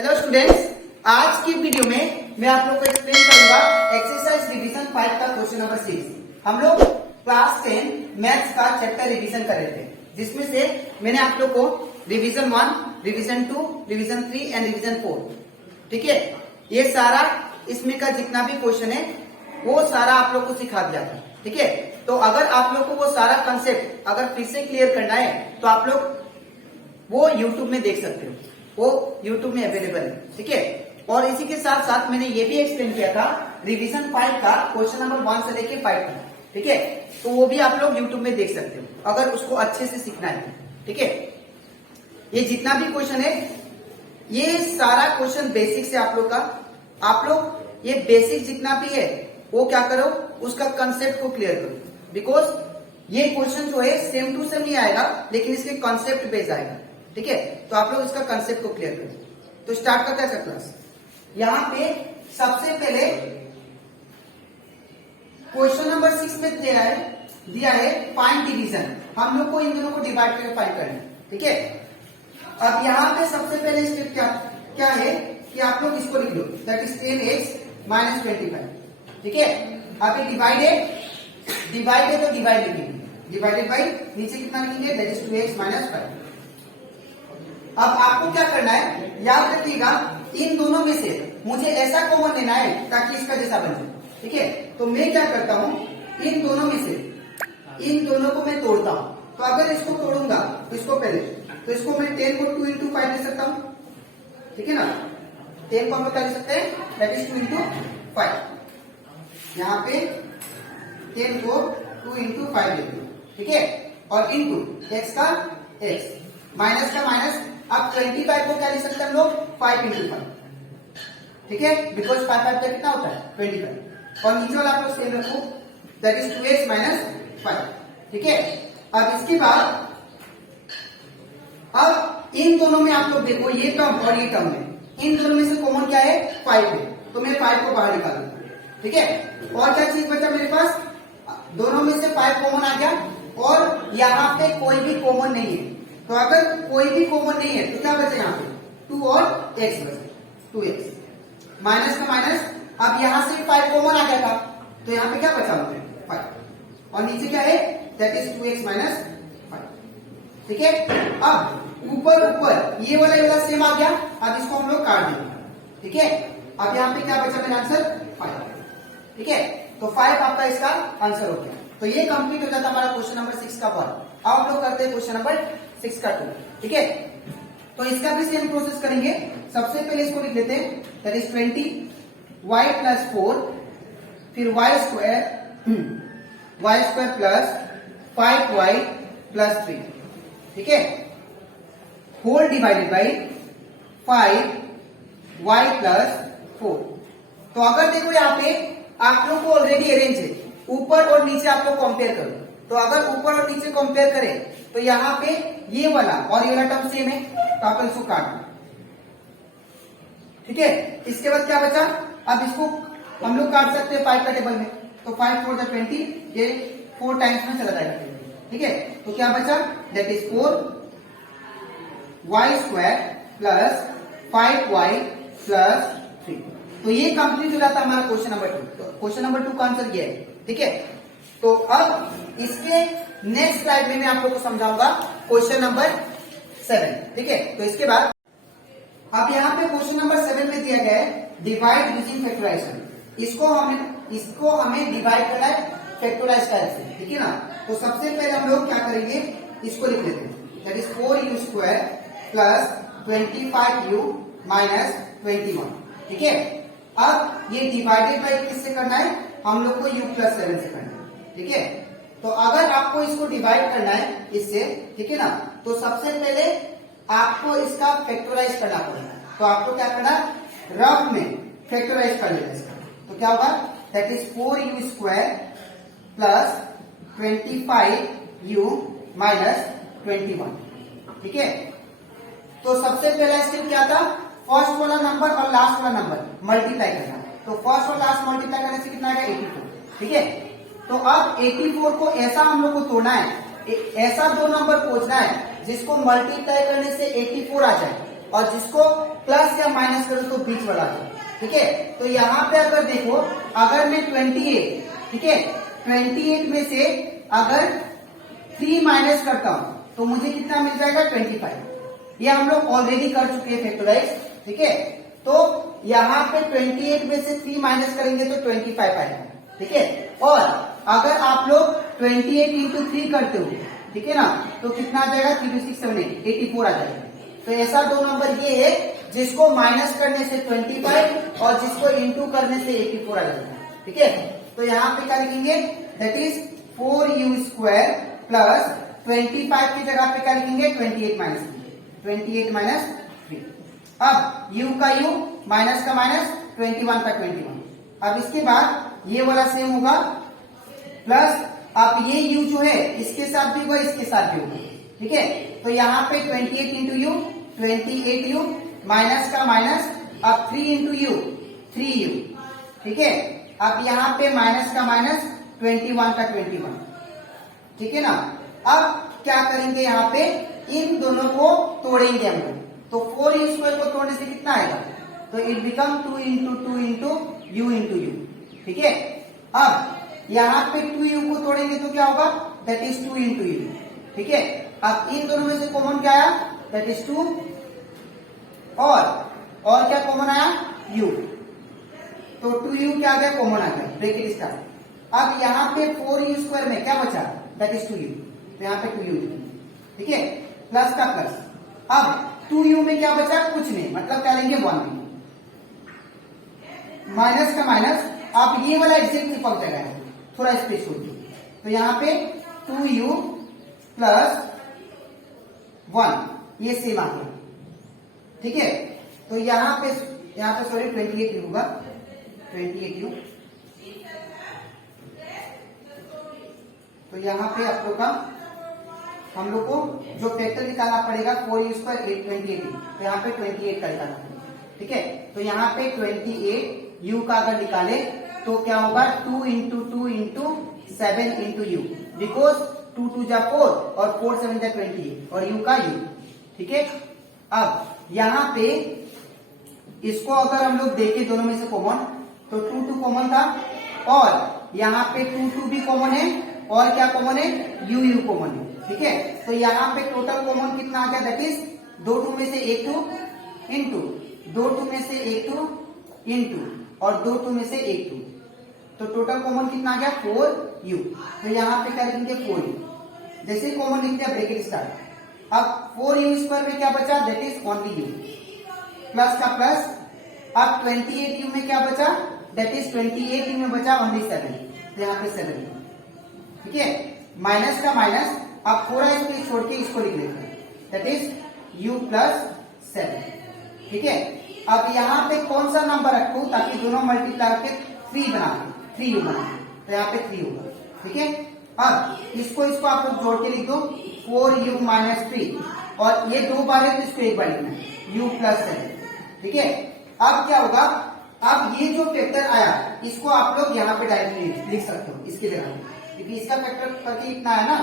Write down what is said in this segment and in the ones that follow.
Hello students, आज की video में मैं आप लोग को एक्सप्लेन करूंगा एक्सरसाइज रिवीजन 5 का क्वेश्चन नंबर 6। हम लोग क्लास 10 मैथ्स का चैप्टर रिवीजन कर रहे थे, जिसमें से मैंने आप लोग को revision 1, revision 2, revision 3 and revision 4, ठीक है, ये सारा इसमें का जितना भी क्वेश्चन है वो सारा आप लोग को सिखा दिया था। ठीक है, तो अगर आप लोग को वो सारा कंसेप्ट अगर फिर से क्लियर करना है तो आप लोग वो यूट्यूब में देख सकते हो, वो यूट्यूब में अवेलेबल है। ठीक है, और इसी के साथ साथ मैंने ये भी एक्सप्लेन किया था रिवीजन 5 का क्वेश्चन नंबर 1 से लेके 5 तक। ठीक है, तो वो भी आप लोग यूट्यूब में देख सकते हो अगर उसको अच्छे से सीखना है। ठीक है, ये जितना भी क्वेश्चन है ये सारा क्वेश्चन बेसिक से आप लोग का, आप लोग ये बेसिक जितना भी है वो क्या करो, उसका कंसेप्ट को क्लियर करो, बिकॉज ये क्वेश्चन जो है सेम टू सेम नहीं आएगा, लेकिन इसके कॉन्सेप्ट बेस्ड आएगा। ठीक है, तो आप लोग इसका कंसेप्ट को क्लियर करो। तो स्टार्ट करते हैं क्लास। यहां पे सबसे पहले क्वेश्चन नंबर 6 में दिया है फाइंड डिवीजन। हम लोग को इन दोनों को डिवाइड करके फाइंड करना है। ठीक है, अब यहां पे सबसे पहले स्टेप क्या है कि आप लोग इसको लिख लो, दैट इज 10x माइनस 25। ठीक है, अब ये डिवाइड है तो डिवाइड लिखेंगे, डिवाइडेड बाई नीचे कितना लिखेंगे, दैट इज 2x माइनस 5। अब आपको क्या करना है, याद रखिएगा इन दोनों में से मुझे ऐसा कॉमन लेना है ताकि इसका जैसा बन जाए। ठीक है, तो मैं क्या करता हूं, इन दोनों में से इन दोनों को मैं तोड़ता हूं। तो अगर इसको तोड़ूंगा तो इसको पहले, तो इसको मैं 10 को 2 इंटू 5 ले सकता हूं। ठीक है ना, 10 को हम लोग क्या ले सकते हैं, दैट इज 2 इंटू 5। यहां पे 10 को 2 इंटू 5 लेते हैं। ठीक है, और इंटू एक्स का एक्स, माइनस का माइनस। अब 25 को क्या लिख सकते हैं हम लोग, 5 इंटू 5। ठीक है, बिकॉज 5 5 का कितना होता है, 25। और नीचे वाला आप लोग सेम रखो, दैट इज 2x माइनस 5। ठीक है, अब इसके बाद अब इन दोनों में आप लोग देखो, ये टर्म और ये टर्म में इन दोनों में से कॉमन क्या है, 5 है, तो मैं 5 को बाहर निकालूंगा। ठीक है, और क्या चीज बचा मेरे पास, दोनों में से 5 कॉमन आ गया, और यहाँ पे कोई भी कॉमन नहीं है। तो अगर कोई भी कॉमन नहीं है तो क्या बचे यहाँ पे, 2 और x बचे, 2x माइनस का माइनस। अब यहां से 5 कॉमन आ गया था, तो यहाँ पे क्या बचा मुझे, 5, और नीचे क्या है, दैट इज 2x माइनस 5। ठीक है, अब ऊपर ये वाला सेम आ गया, अब इसको हम लोग काट देंगे। ठीक है, अब यहाँ पे क्या बचा मेरा आंसर, 5। ठीक है, तो 5 आपका इसका आंसर हो गया। तो ये कंप्लीट हो जाता हमारा क्वेश्चन नंबर 6 का 1। अब हम लोग करते हैं क्वेश्चन नंबर 6 का 2। ठीक है, तो इसका भी सेम प्रोसेस करेंगे। सबसे पहले इसको लिख लेते हैं, दैट इज 20y प्लस 4, फिर y square plus 5y plus 3। ठीक है, whole divided by 5y plus 4। तो अगर देखो यहाँ पे आप लोग को ऑलरेडी अरेंज है, ऊपर और नीचे आप लोग कंपेयर करो। तो अगर ऊपर और नीचे कंपेयर करें तो यहाँ पे ये वाला और ये वाला टर्म सेम है, तो आप इसको काट दो। ठीक है, इसके बाद क्या बचा, अब इसको हम लोग काट सकते हैं 5 का टेबल में, तो 5 4 20, ये 4 टाइम्स में चला जाएगा। ठीक है, तो क्या बचा, that is 4y square plus 5y plus 3। तो ये कंप्लीट हो जाता है हमारा क्वेश्चन नंबर 2। तो क्वेश्चन नंबर 2 का आंसर ये है। ठीक है, तो अब इसके नेक्स्ट स्लाइड में मैं आप लोगों को समझाऊंगा क्वेश्चन नंबर 7। ठीक है, तो इसके बाद अब यहाँ पे क्वेश्चन नंबर 7 में दिया गया है डिवाइड यूजिंग फैक्टराइजेशन। इसको हमें डिवाइड करना है फैक्टराइज टाइप से। ठीक है ना, तो सबसे पहले हम लोग क्या करेंगे, इसको लिख लेते हैं, that is 4u square plus 25u minus 21। ठीक है, अब ये डिवाइडेड बाई किससे करना है, हम लोग को u प्लस 7 से करना है। ठीक है, तो अगर आपको इसको डिवाइड करना है इससे, ठीक है ना, तो सबसे पहले आपको इसका फैक्टराइज करना पड़ेगा। तो आपको क्या करना है, रफ में फैक्टराइज कर लेना इसका। तो क्या होगा, that is 4u square plus 25u minus 21। ठीक है, तो सबसे पहला स्टेप क्या था, फर्स्ट वाला नंबर और लास्ट वाला नंबर मल्टीप्लाई करना। तो फर्स्ट और लास्ट मल्टीप्लाई करने से कितना आएगा, 84। ठीक है, तो अब 84 को ऐसा हम लोग को तोड़ना है, ऐसा दो नंबर खोजना है जिसको मल्टीप्लाई करने से 84 आ जाए। और जिसको प्लस या माइनस करो तो बीच वाला है, ठीक है। तो यहाँ पे अगर देखो, अगर मैं 28, ठीक है, 28 में से अगर 3 माइनस करता हूं तो मुझे कितना मिल जाएगा 25। ये हम लोग ऑलरेडी कर चुके हैं फैक्टराइज, ठीक है। तो यहाँ पे 28 में से 3 माइनस करेंगे तो 25 आएगा, ठीक है। और अगर आप लोग 28 इंटू 3 करते हो, ठीक है ना, तो कितना आ जाएगा 3 2 6 7 8 84 आ जाएगा। तो ऐसा दो नंबर ये है जिसको माइनस करने से 25 और जिसको इंटू करने से 84 आ जाएगा, ठीक है। तो यहाँ पे क्या लिखेंगे, दैट इज 4u² प्लस 25 की जगह पे क्या लिखेंगे 28 माइनस 3। अब u का u, माइनस का माइनस, 21 का 21। अब इसके बाद ये वाला सेम होगा प्लस, अब ये u जो है इसके साथ भी होगा, इसके साथ भी होगा, ठीक है। तो यहाँ पे 28 इंटू यू 28u, माइनस का माइनस, अब 3 इंटू यू 3u, ठीक है। अब यहाँ पे माइनस का माइनस, 21 का 21, ठीक है ना। अब क्या करेंगे, यहाँ पे इन दोनों को तोड़ेंगे हम लोग। तो 4u² को तोड़ने से कितना आएगा, तो it become 2 into 2 into you into you, ठीक है। अब यहाँ पे 2u को तोड़ेंगे तो क्या होगा, दैट इज 2 इंटू यू, ठीक है। अब इन दोनों में से कॉमन क्या आया, दैट इज 2, और क्या कॉमन आया, u। तो 2u क्या आ गया, कॉमन आ गया, ब्रैकेट स्टार्ट। अब यहाँ पे 4u² में क्या बचा, दैट इज 2u, तो यहाँ पे 2u, ठीक है, प्लस का प्लस। अब 2u में क्या बचा, कुछ नहीं, मतलब क्या लेंगे 1, माइनस का माइनस। अब ये वाला एग्जैक्ट चिपक जाएगा, थोड़ा स्पेस छोड़ दो, तो यहाँ पे 2u प्लस 1, ये सेम आ गया, ठीक है। तो यहाँ पे सॉरी 28 होगा, 28u। तो यहाँ पे आप लोग का, हम लोग को जो फैक्टर निकालना पड़ेगा 4u² 28, तो यहाँ पे 28 का निकालना पड़ेगा, ठीक है। तो यहाँ पे 28u का अगर निकाले तो क्या होगा, 2 into 2 into 7 into you, because 2 2 जा 4 और 4 7 जा 28 और u का u, ठीक है। अब यहाँ पे इसको अगर हम लोग देखें दोनों में से कॉमन, तो 2 2 कॉमन था, और यहाँ पे 2 2 भी कॉमन है, और क्या कॉमन है, u u कॉमन है, ठीक है। तो यहाँ पे टोटल कॉमन कितना आ गया, दैट इज 2 2 में से 1 2 इंटू 2 2 में से 1 2 इंटू और 2 2 में से 1 2, तो टोटल कॉमन कितना आ गया 4u। तो यहाँ पे क्या लिखेंगे 4u, जैसे कॉमन लिख दिया ब्रैकेट स्टार्ट। अब 4u² में क्या बचा, that is only u, plus का प्लस। अब 28u में क्या बचा, दैट इज 28u में बचा ओनली 7, तो यहाँ पे 7, ठीक है, माइनस का माइनस। अब थोड़ा स्पेस छोड़ के इसको लिख लेते हैं, दैट इज u प्लस 7, ठीक है। अब यहाँ पे कौन सा नंबर रखूं ताकि दोनों मल्टीप्लाई करके 3u बना, तो यहाँ पे 3 होगा, ठीक है। अब इसको आप लोग जोड़ के लिख दो, 4u माइनस 3, और ये 2 बार है तो इसको 1 बार लिखना है, u प्लस 7, ठीक है। अब क्या होगा, अब ये जो फैक्टर आया इसको आप लोग यहाँ पे डायरेक्टली लिख सकते हो इसकी जगह, क्योंकि इसका फैक्टर करके इतना है ना,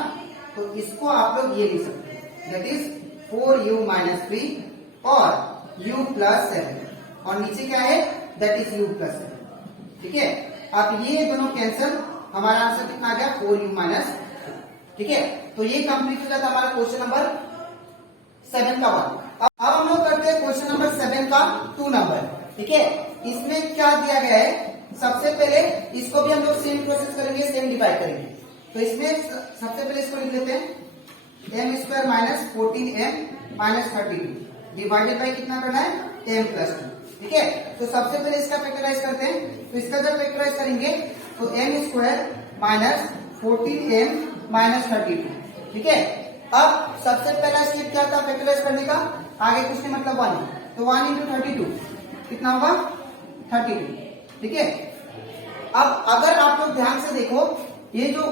तो इसको आप लोग ये लिख सकते हो, दैट इज 4u माइनस 3 और u प्लस 7, और नीचे क्या है, दैट इज u प्लस 7, ठीक है। अब ये दोनों कैंसिल, हमारा आंसर कितना आ गया 4u माइनस, ठीक है। तो ये कंप्लीट हो जाता हमारा क्वेश्चन नंबर 7 का 1। अब हम लोग करते हैं क्वेश्चन नंबर 7 का 2 नंबर, ठीक है। इसमें क्या दिया गया है, सबसे पहले इसको भी हम लोग सेम प्रोसेस करेंगे, सेम डिवाइड करेंगे। तो इसमें सबसे पहले इसको लिख लेते हैं m² minus 14m minus 32 divided by कितना करना है, m प्लस 2, ठीक है। तो सबसे पहले इसका फैक्टराइज करते हैं, तो इसका जब फैक्टराइज करेंगे तो m² माइनस 14m माइनस 32, ठीक है। अब सबसे पहला स्टेप क्या था फैक्टराइज करने का, आगे कुछ नहीं मतलब 1, तो 1 इंटू 32 कितना होगा 32, ठीक है। अब अगर आप लोग ध्यान से देखो, ये जो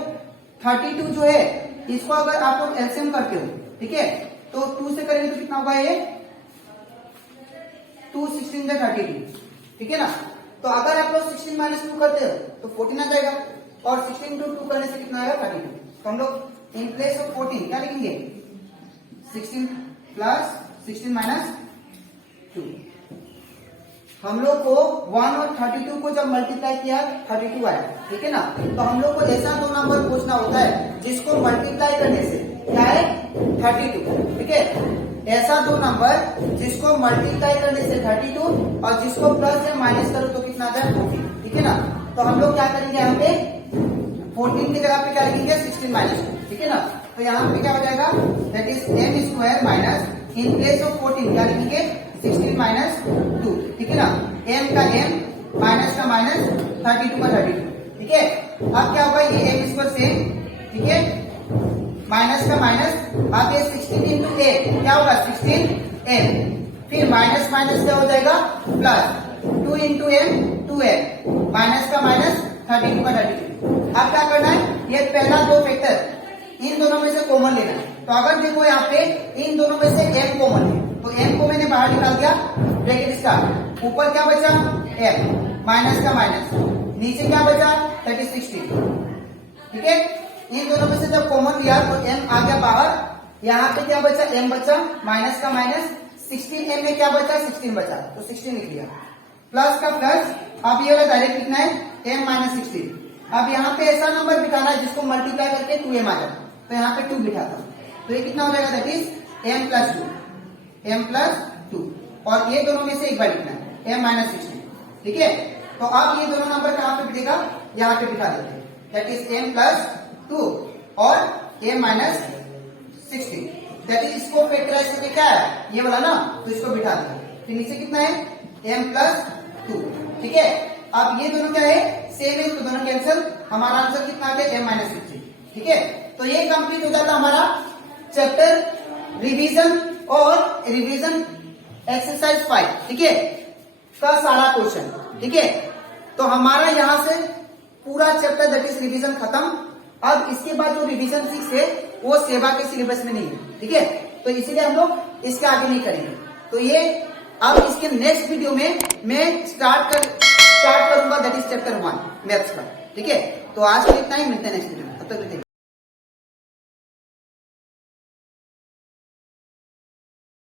32 जो है इसको अगर आप लोग एलसीएम करते हो, ठीक है, तो 2 से करेंगे तो कितना होगा, ये 2 16 में 32, ठीक है ना। तो अगर आप लोग 16 माइनस 2 करते हो तो 14 आ जाएगा, और 16 इंटू 2 करने से कितना आएगा 32। तो हम लोग इन प्लेस ऑफ 14 क्या लिखेंगे, 16 प्लस 16 माइनस 2। हम लोग को 1 और 32 को जब मल्टीप्लाई किया 32 आया, ठीक है ना। तो हम लोग को ऐसा दो नंबर पूछना होता है जिसको मल्टीप्लाई करने से क्या है 32, ठीक है। ऐसा दो नंबर जिसको मल्टीप्लाई करने से 32 और जिसको प्लस या माइनस करो तो कितना आता है 14, ठीक है ना। तो हम लोग क्या करेंगे यहाँ पे 14 की जगह पे क्या लिखेंगे 16 माइनस 2, ठीक है ना। तो यहाँ पे क्या हो जाएगा that is m square minus in place of 14 क्या लिखेंगे 16 माइनस 2, ठीक है ना। m का m माइनस का माइनस 32 का 32, ठीक है। अब क्या होगा ये m स्क्वायर सेम, ठीक है, माइनस का माइनस, अब ये 16 इंटू a क्या होगा 16m, फिर माइनस माइनस क्या हो जाएगा plus 2 into m 2m, minus का माइनस 32 का 32। अब क्या करना है ये पहला दो फैक्टर इन दोनों में से कॉमन लेना है। तो अगर देखो यहाँ पे इन दोनों में से m कॉमन है तो m को मैंने बाहर निकाल दिया, ब्रैकेट स्टार्ट, ऊपर क्या बचा m माइनस का माइनस, नीचे क्या बचा दैट इज 16, ठीक है। इन दोनों में से जब कॉमन लिया तो m आ गया बाहर, यहाँ पे क्या बचा m बचा माइनस का माइनस, 16m में क्या बचा 16 बचा तो 16 लिख दिया, प्लस का प्लस। अब ये वाला डायरेक्ट लिखना है m माइनस 16। अब यहाँ पे ऐसा नंबर बिठाना है जिसको मल्टीप्लाई करके 2m आ जाए, तो यहाँ पे 2 बिठाता हूँ, तो ये कितना हो जाएगा that is m plus 2, m plus 2, और ये दोनों में से एक बार लिखना है m माइनस 16, ठीक है। तो अब ये दोनों नंबर कहाँ पे बिठेगा यहाँ पे बिठा देते हैं, दैट इज m प्लस 2 और m माइनस 16, दैट इज इसको फैक्टराइज करके क्या है ये वाला ना, तो इसको बिठा देंगे, फिर नीचे कितना है m प्लस 2, ठीक है। अब ये दोनों क्या है सेम है तो दोनों कैंसिल, हमारा आंसर कितना आ गया m माइनस 16, ठीक है। तो ये कंप्लीट हो जाता हमारा चैप्टर रिवीजन और रिवीजन एक्सरसाइज 5, ठीक है, का सारा क्वेश्चन, ठीक है। तो हमारा यहाँ से पूरा चैप्टर दैट इज रिवीजन खत्म। अब इसके बाद जो रिवीजन 6 है वो सेवा के सिलेबस में नहीं है, ठीक है, तो इसीलिए हम लोग इसके आगे नहीं करेंगे। तो ये अब इसके नेक्स्ट वीडियो में मैं स्टार्ट करूंगा दैट इज चैप्टर 1 मैथ्स का, ठीक है। तो आज के इतना ही, मिलते हैं नेक्स्ट वीडियो में, तब तक